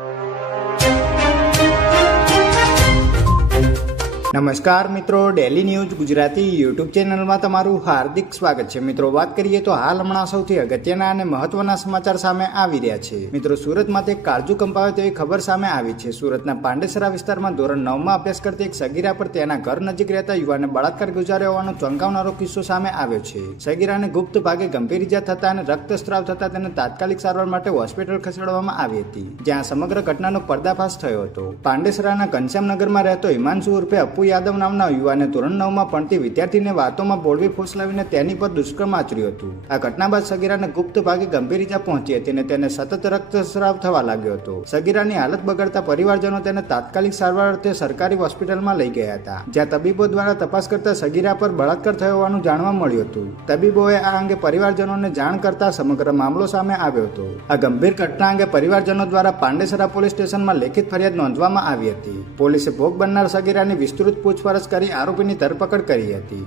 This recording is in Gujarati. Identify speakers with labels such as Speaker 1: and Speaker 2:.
Speaker 1: you. નમસ્કાર મિત્રો ડેલી ન્યૂઝ ગુજરાતી યુટ્યુબ ચેનલમાં તમારું હાર્દિક સ્વાગત છે. મિત્રો, વાત કરીએ તો હાલ હમણાં સૌથી અગત્યના અને મહત્વના સમાચાર સામે આવી રહ્યા છે. મિત્રો, સુરતમાં તે કાળજુ કંપાવે તેવી ખબર સામે આવી છે. સુરતના પાંડેસરા વિસ્તારમાં ધોરણ નવમાં અભ્યાસ કરતી એક સગીરા પર તેના ઘર નજીક રહેતા યુવાને બળાત્કાર ગુજાર્યો હોવાનો ચોંકાવનારો કિસ્સો સામે આવ્યો છે. સગીરાને ગુપ્ત ભાગે ગંભીર ઇજા થતા અને રક્તસ્રાવ થતા તેને તાત્કાલિક સારવાર માટે હોસ્પિટલ ખસેડવામાં આવી હતી, જ્યાં સમગ્ર ઘટનાનો પર્દાફાશ થયો હતો. પાંડેસરાના ઘનશ્યામનગરમાં રહેતો હિમાંશુ ઉર્ફે યાદવ નામના યુવાને ધોરણ નવમાં ભણતી વિદ્યાર્થીને વાતોમાં બોલવી ફોસલાવીને તેની પર દુષ્કર્મ આચર્યું હતું. આ ઘટના બાદ સગીરાને ગુપ્ત ભાગે ગંભીર ઇજા પહોંચી હતી અને તેને સતત રક્તસ્રાવ થવા લાગ્યો હતો. સગીરાની હાલત બગડતા પરિવારજનો તેને તાત્કાલિક સારવાર અર્થે સરકારી હોસ્પિટલમાં લઈ ગયા હતા. જ્યાં તબીબો દ્વારા તપાસ કરતા સગીરા પર બળાત્કાર થયો હોવાનું જાણવા મળ્યું હતું. તબીબોએ આ અંગે પરિવારજનોને જાણ કરતા સમગ્ર મામલો સામે આવ્યો હતો. આ ગંભીર ઘટના અંગે પરિવારજનો દ્વારા પાંડેસરા પોલીસ સ્ટેશનમાં લેખિત ફરિયાદ નોંધવામાં આવી હતી. પોલીસે ભોગ બનનાર સગીરાની પૂછપરછ
Speaker 2: કરી આરોપીની ધરપકડ કરી હતી.